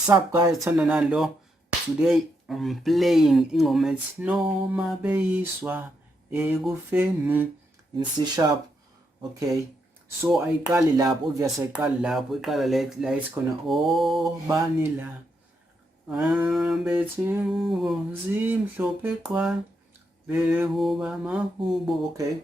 Sup guys, Thandanani lo. Today I'm playing ingoma ethi noma beyiswa ekufeni in C sharp. Okay, so ayiqali lapho, obviously ayiqali lapho, iqala la ithi khona bani la bethi zimhlophe qwa behuba mahubo. Okay,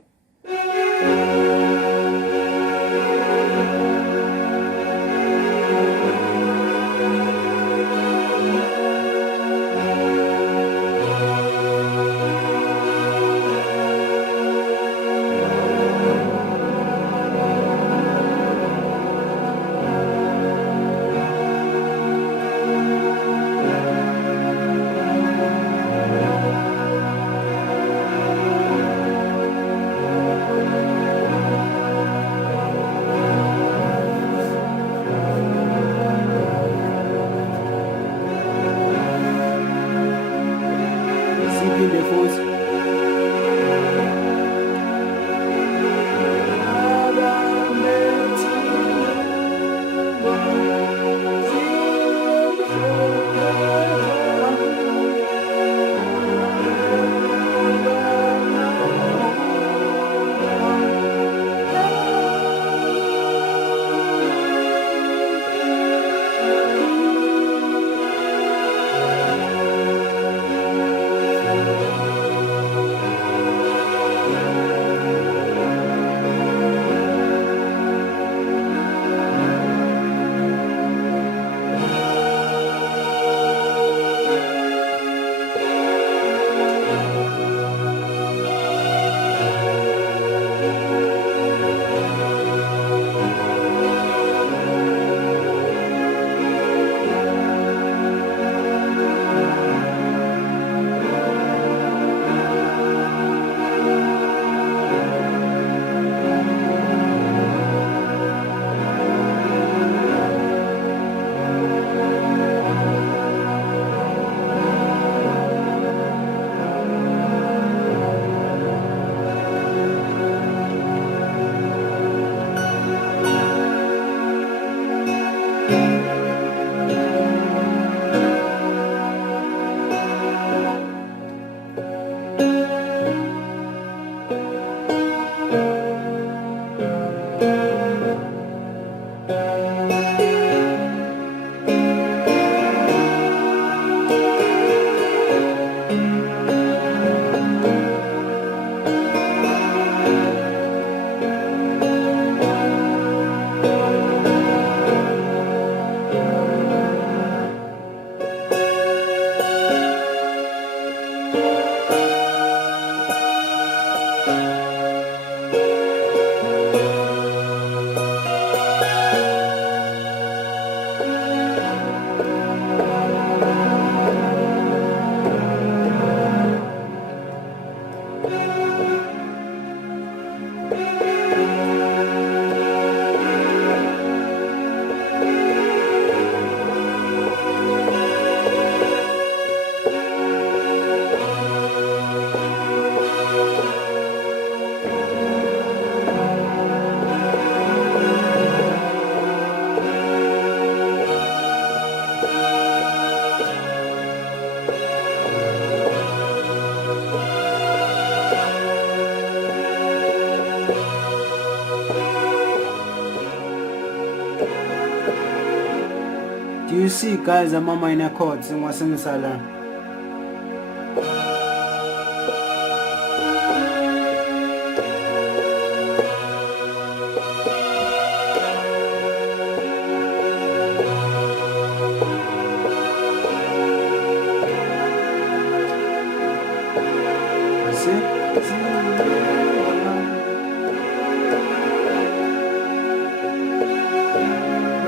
siphinde futhi do you see guys ama minor chords ngiwasebenzisa la?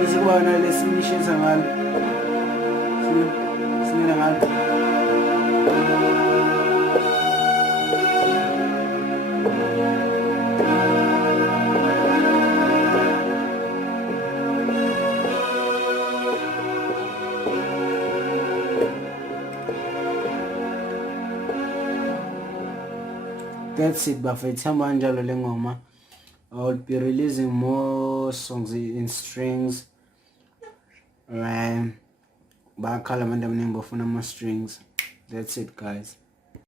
Isibona lesimishenza ngalo singena ngalo. That's it bafethu, hamba kanjalo le ngoma. I'll be releasing more songs in strings bayakhala abantu abaningi bafuna ama-strings. That's it guys.